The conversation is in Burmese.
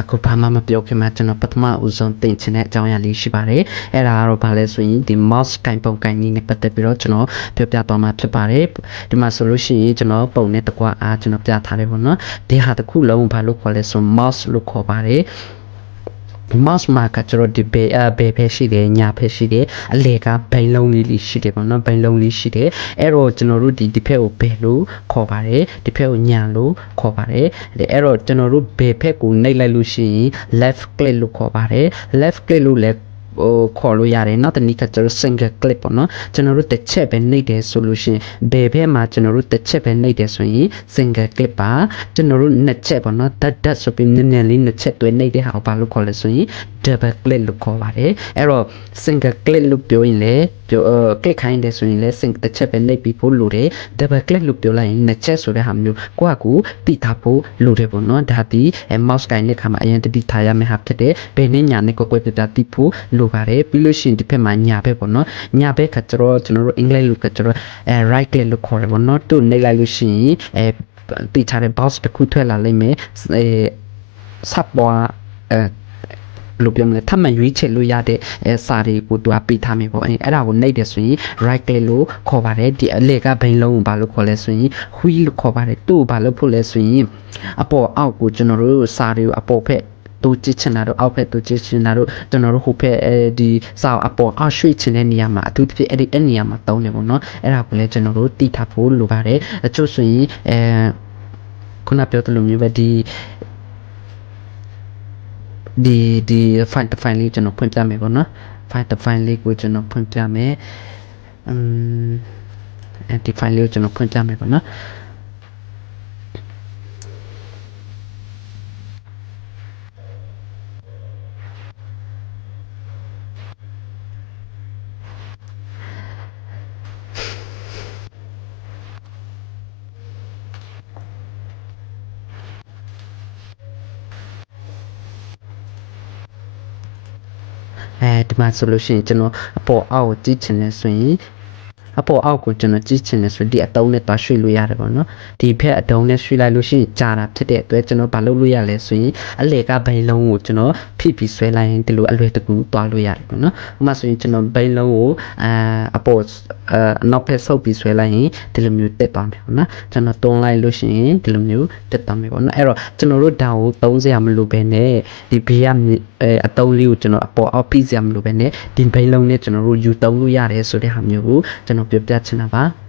အခုဘာမှမပြောခင်မှာကျွန်တော်ပထမဦးဆုံးသင်ချင်တဲ့အကြောင်းအရာလေးရှိပါတယ်။အဲ့ဒါကတော့ဘာလဲဆိုရင်ဒီ mouse ကင်ပုံကင်ကြီးနဲ့ပတ်သက်ပြီးတော့ကျွန်တော်ပြောပြသွားမှာဖြစ်ပါတယ်။ဒီမှာဆိုလို့ရှိရင်ကျွန်တော်ပုံနဲ့တကွအားကျွန်တော်ပြထားတယ်ပေါ့နော်။ဒီဟာတစ်ခုလုံးဘာလို့ခေါ်လဲဆို mouse လို့ခေါ်ပါတယ်။ mouse မှာကကျွန်တော်ဒီဘေဖက်ရှိတယ်ညာဖက်ရှိတယ်အလေကဘိန်းလုံးလေးရှိတယ်ပေါ့နော်ဘိန်းလုံးလေးရှိတယ်အဲ့တော့ကျွန်တော်တို့ဒီဖက်ကိုဘယ်လို့ခေါ်ပါတယ်ဒီဖက်ကိုညာလို့ခေါ်ပါတယ်အဲ့တော့ကျွန်တော်တို့ဘယ်ဖက်ကိုနှိပ်လိုက်လို့ရှိရင် left click လို့ခေါ်ပါတယ် left click လို့လည်းခေါ်လို့ရတယ်နောက်တနည်းကကျွန်တော် single click ပေါ့နော်ကျွန်တော်တို့တစ်ချက်ပဲနှိပ်တယ်ဆိုလို့ရှိရင်ဘယ်ဘက်မှာကျွန်တော်တို့တစ်ချက်ပဲနှိပ်တယ်ဆိုရင် single click ပါကျွန်တော်တို့နှစ်ချက်ပေါ့နော်ဓာတ်ဆိုပြီးနည်းနည်းလေးနှစ်ချက်တွဲနှိပ်တဲ့ဟာကိုဘာလို့ခေါ်လဲဆိုရင် double click လို့ခေါ်ပါတယ်အဲ့တော့ single click လို့ပြောရင်လည်းclick ခိုင်းတယ်ဆိုရင်လည်း single တစ်ချက်ပဲနှိပ်ပြီးဖို့လိုတယ် double click လို့ပြောလိုက်ရင်နှစ်ချက်ဆိုတဲ့ဟာမျိုးကိုယ့်အကူသိထားဖို့လိုတယ်ပေါ့နော်ဒါဒီ mouse ကိုင်တဲ့ခါမှာအရင်တတိထားရမယ့်ဟာဖြစ်တယ်ဘယ်နဲ့ညာနဲ့ကိုယ်ပြပြသိဖို့လိုပါတယ်ပြီးလို့ရှိရင်ဒီဘက်မှာညာဘက်ပေါ့နော်ညာဘက်ကကျွန်တော်တို့အင်္ဂလိပ်လိုကကျွန်တော်right click လို့ခေါ်တယ်ပေါ့နော်သူ့နှိပ်လိုက်လို့ရှိရင်တိထားတဲ့ box တစ်ခုထွက်လာလိမ့်မယ်sub ပေါ်လို့ပြောမလဲထပ်မံရွေးချယ်လို့ရတဲ့စာတွေကိုသူကပေးထားမယ်ပေါ့အဲ့ဒါကိုနှိပ်တယ်ဆိုရင် right click လို့ခေါ်ပါတယ်ဒီအလေကဘိန်းလုံးကိုဘာလို့ခေါ်လဲဆိုရင် wheel လို့ခေါ်ပါတယ်သူ့ကိုဘာလို့ဖို့လဲဆိုရင်အပေါ်အောက်ကိုကျွန်တော်တို့စာတွေကိုအပေါ်ဖက်တူချစ်ချင်တာတို့အောက်ဖက်တူချစ်ချင်တာတို့ကျွန်တော်တို့ဟိုဖက်ဒီစာအပေါ်အောက်ရွှေ့ချင်တဲ့နေရာမှာအထူးသဖြင့်အဲ့ဒီနေရာမှာသုံးတယ်ပေါ့နော်အဲ့ဒါကိုလည်းကျွန်တော်တို့သိထားဖို့လိုပါတယ်အချို့ဆိုရင်ခုနပြောသလိုမျိုးပဲဒီ file လေးကျွန်တော်ဖွင့်ပြမယ်ပေါ့နော် file လေးကိုကျွန်တော်ဖွင့်ပြမယ်ဒီ file လေးကိုကျွန်တော်ဖွင့်ပြမယ်ပေါ့နော်ဒီမှာဆိုလို့ရှိရင်ကျွန်တော်အပေါ်အောက်ကိုကြည့်ချင်တယ်ဆိုရင်အပေါ်အောက်ကိုကျွန်တော်ကြည့်ချင်တယ်ဆိုဒီအတုံးနဲ့တွားရွှေ့လို့ရတယ်ပေါ့နော်ဒီဖက်အတုံးနဲ့ရွှေ့လိုက်လို့ရှိရင်ကြာတာဖြစ်တဲ့အတွက်ကျွန်တော်ဘာလုပ်လို့ရလဲဆိုရင်အလေကဘိန်းလုံးကိုကျွန်တော်ဖိပြီးဆွဲလိုက်ရင်ဒီလိုအလွယ်တကူတွားလို့ရတယ်ပေါ့နော်ဥပမာဆိုရင်ကျွန်တော်ဘိန်းလုံးကိုအပေါ်နောက်ဖက်ဆုပ်ပြီးဆွဲလိုက်ရင်ဒီလိုမျိုးတက်သွားမယ်ပေါ့နော်ကျွန်တော်တွန်းလိုက်လို့ရှိရင်ဒီလိုမျိုးတက်သွားမယ်ပေါ့နော်အဲ့တော့ကျွန်တော်တို့ဒါကိုသုံးစရာမလိုဘဲနဲ့ဒီဘေးကအတုံးလေးကိုကျွန်တော်အပေါ်အောက်ဖိစရာမလိုဘဲနဲ့ဒီဘိန်းလုံးနဲ့ကျွန်တော်တို့ယူသုံးလို့ရတယ်ဆိုတဲ့ဟာမျိုးကိုကျွန်တော်ပြောပြချင်တာပါ